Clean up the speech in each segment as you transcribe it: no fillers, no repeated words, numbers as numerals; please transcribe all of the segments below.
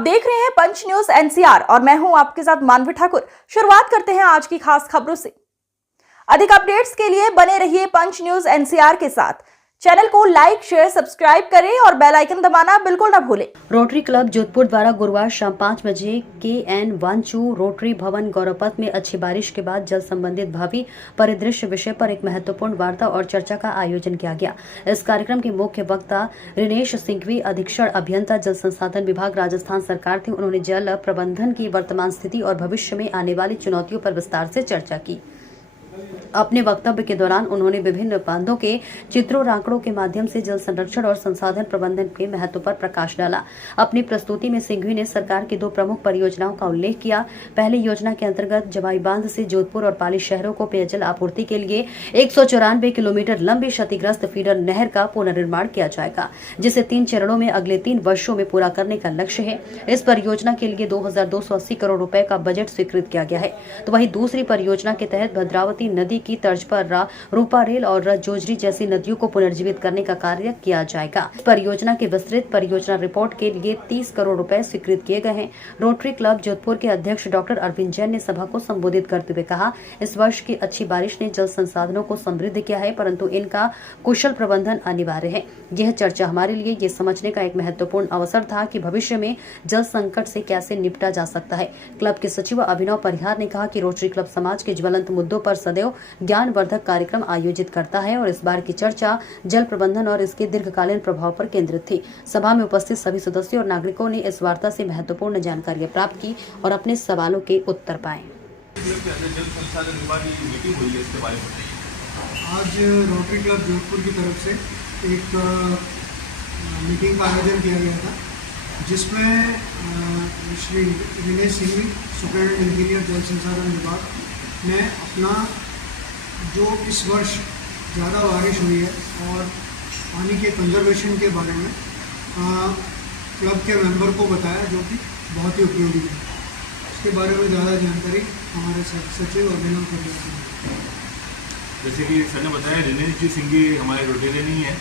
देख रहे हैं पंच न्यूज एनसीआर और मैं हूं आपके साथ मानवी ठाकुर। शुरुआत करते हैं आज की खास खबरों से। अधिक अपडेट्स के लिए बने रहिए पंच न्यूज एनसीआर के साथ। चैनल को लाइक, शेयर, सब्सक्राइब करें और बेल आइकन दबाना बिल्कुल न भूलें। रोटरी क्लब जोधपुर द्वारा गुरुवार शाम 5 बजे KN वांचू रोटरी भवन गौरवपथ में अच्छी बारिश के बाद जल संबंधित भावी परिदृश्य विषय पर एक महत्वपूर्ण वार्ता और चर्चा का आयोजन किया गया। इस कार्यक्रम के मुख्य वक्ता रिनेश सिंघवी, अधीक्षण अभियंता जल संसाधन विभाग राजस्थान सरकार थे। उन्होंने जल प्रबंधन की वर्तमान स्थिति और भविष्य में आने वाली चुनौतियों पर विस्तार से चर्चा की। अपने वक्तव्य के दौरान उन्होंने विभिन्न बांधों के चित्रों और आंकड़ों के माध्यम से जल संरक्षण और संसाधन प्रबंधन के महत्व पर प्रकाश डाला। अपनी प्रस्तुति में सिंघवी ने सरकार की 2 प्रमुख परियोजनाओं का उल्लेख किया। पहली योजना के अंतर्गत जवाई बांध से जोधपुर और पाली शहरों को पेयजल आपूर्ति के लिए 194 किलोमीटर लंबी क्षतिग्रस्त फीडर नहर का पुनर्निर्माण किया जाएगा, जिसे 3 चरणों में अगले 3 वर्षों में पूरा करने का लक्ष्य है। इस परियोजना के लिए 2280 करोड़ रुपए का बजट स्वीकृत किया गया है। तो वहीं दूसरी परियोजना के तहत भद्रावती नदी की तर्ज पर रूपा रेल और जोजरी जैसी नदियों को पुनर्जीवित करने का कार्य किया जाएगा। इस परियोजना की विस्तृत परियोजना रिपोर्ट के लिए 30 करोड़ रुपए स्वीकृत किए गए हैं। रोटरी क्लब जोधपुर के अध्यक्ष डॉक्टर अरविंद जैन ने सभा को संबोधित करते हुए कहा, इस वर्ष की अच्छी बारिश ने जल संसाधनों को समृद्ध किया है, परंतु इनका कुशल प्रबंधन अनिवार्य है। यह चर्चा हमारे लिए ये समझने का एक महत्वपूर्ण अवसर था कि भविष्य में जल संकट से कैसे निपटा जा सकता है। क्लब के सचिव अभिनव परिहार ने कहा कि रोटरी क्लब समाज के ज्वलंत मुद्दों पर सदैव ज्ञानवर्धक कार्यक्रम आयोजित करता है और इस बार की चर्चा जल प्रबंधन और इसके दीर्घकालीन प्रभाव पर केंद्रित थी। सभा में उपस्थित सभी सदस्यों और नागरिकों ने इस वार्ता से महत्वपूर्ण जानकारी प्राप्त की और अपने सवालों के उत्तर पाए। आज रोटरी क्लब जोधपुर की तरफ से एक मीटिंग का आयोजन किया गया था, जिसमें श्री रिनेश सिंघवी, सुपरिटेंडेंट इंजीनियर जल संसाधन विभाग ने अपना जो इस वर्ष ज़्यादा बारिश हुई है और पानी के कंजर्वेशन के बारे में क्लब के मेंबर को बताया, जो कि बहुत ही उपयोगी है। इसके बारे में ज़्यादा जानकारी हमारे सचिव अभिनव परिहार से। जैसे कि सर ने बताया, रिनेश जी सिंघवी हमारे रोटेरियन ही है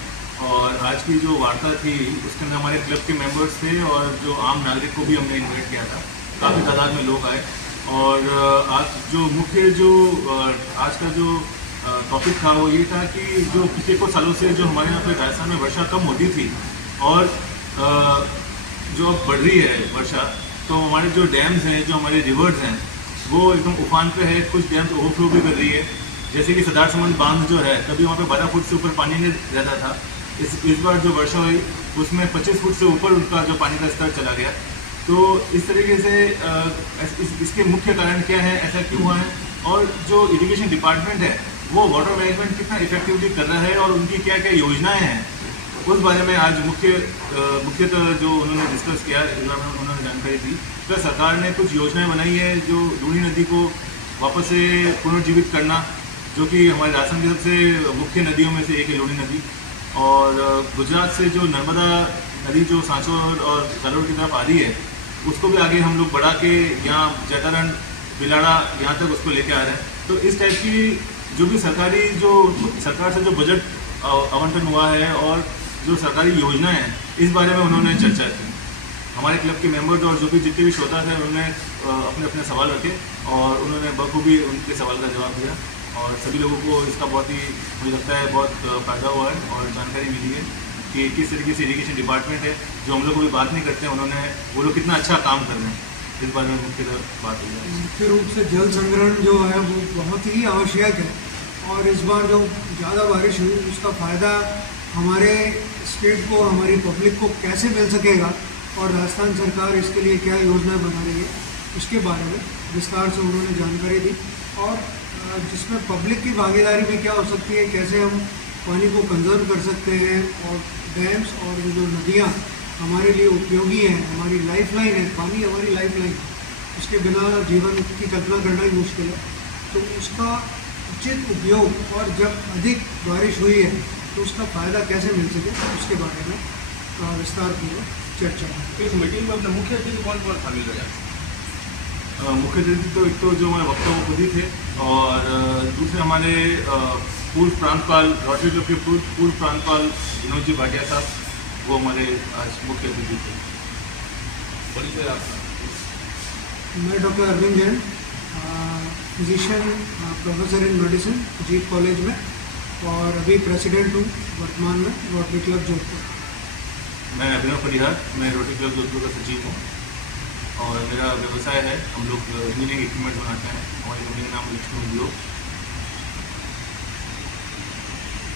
और आज की जो वार्ता थी उसके अंदर हमारे क्लब के मेंबर्स थे और जो आम नागरिक को भी हमने इन्वाइट किया था। काफ़ी तादाद में लोग आए और आज जो मुख्य आज का जो टॉपिक था वो ये था कि जो पिछले कुछ सालों से जो हमारे यहाँ पे राजस्थान में वर्षा कम होती थी और जो अब बढ़ रही है वर्षा, तो हमारे जो डैम्स हैं, जो हमारे रिवर्स हैं, वो एकदम उफान पे है। कुछ डैम्स ओवरफ्लो भी कर रही है, जैसे कि सरदार समंद बांध जो है, कभी वहाँ पे 12 फुट से ऊपर पानी नहीं रहता था। इस बार जो वर्षा हुई उसमें 25 फुट से ऊपर उनका जो पानी का स्तर चला गया। तो इस तरीके से इसके मुख्य कारण क्या है, ऐसा क्यों हुआ है, और जो इरिगेशन डिपार्टमेंट है वो वाटर मैनेजमेंट कितना इफेक्टिवली कर रहा है और उनकी क्या क्या योजनाएं हैं, उस बारे में आज मुख्यतः जो उन्होंने डिस्कस किया, इस बारे में उन्होंने जानकारी दी। तो सरकार ने कुछ योजनाएं बनाई है, जो लूणी नदी को वापस से पुनर्जीवित करना, जो कि हमारे राजस्थान की सबसे मुख्य नदियों में से एक है लूणी नदी, और गुजरात से जो नर्मदा नदी जो सांचौर और जालोर की तरफ आ रही है, उसको भी आगे हम लोग बढ़ा के यहाँ जटारण, बिलाड़ा यहाँ तक उसको लेके आ रहे हैं। तो इस टाइप की जो भी सरकार से जो बजट आवंटन हुआ है और जो सरकारी योजनाएं हैं, इस बारे में उन्होंने चर्चा की। हमारे क्लब के मेंबर्स और जो भी जितने भी श्रोता थे उन्होंने अपने अपने सवाल रखे और उन्होंने बखूबी उनके सवाल का जवाब दिया और सभी लोगों को इसका बहुत ही, मुझे लगता है, बहुत फ़ायदा हुआ है और जानकारी मिली है कि किस तरीके से इरिगेशन डिपार्टमेंट है, जो हम लोग को भी बात नहीं करते हैं, वो लोग कितना अच्छा काम कर रहे हैं। इस बारे में मुख्य बात हुई है। मुख्य रूप से जल संग्रहण जो है वो बहुत ही आवश्यक है और इस बार जो ज़्यादा बारिश हुई उसका फ़ायदा हमारे स्टेट को, हमारी पब्लिक को कैसे मिल सकेगा और राजस्थान सरकार इसके लिए क्या योजना बना रही है, उसके बारे में विस्तार से उन्होंने जानकारी दी और जिसमें पब्लिक की भागीदारी में क्या हो सकती है, कैसे हम पानी को कंजर्व कर सकते हैं और डैम्स और जो नदियाँ हमारे लिए उपयोगी है, हमारी लाइफलाइन है, पानी हमारी लाइफलाइन है, उसके बिना जीवन की कल्पना करना ही मुश्किल है। तो उसका उचित उपयोग और जब अधिक बारिश हुई है तो उसका फ़ायदा कैसे मिल सके, उसके बारे में विस्तार पूर्वक चर्चा है। इस मीटिंग में अपने मुख्य अतिथि कौन कौन शामिल रहे? मुख्य अतिथि तो एक तो जो हमारे वक्ता वो खुद ही थे और दूसरे हमारे पूर्व प्रांतपाल, रोटरी क्लब के पूर्व प्रांतपाल विनोद जी भाटिया साहब, वो हमारे आज मुख्य अतिथि थे। परिचय आपका? मैं doctor Arvind Jain, physician, professor in medicine जीत कॉलेज में, और अभी प्रेसिडेंट हूँ वर्तमान में रोटरी क्लब जोधपुर। मैं अभिनव परिहार, मैं रोटरी क्लब जोधपुर का सचिव हूँ और मेरा व्यवसाय है, हम लोग इंजीनियरिंग इक्विपमेंट बनाते हैं। हमारी कंपनी का नाम लक्ष्मी उद्योग।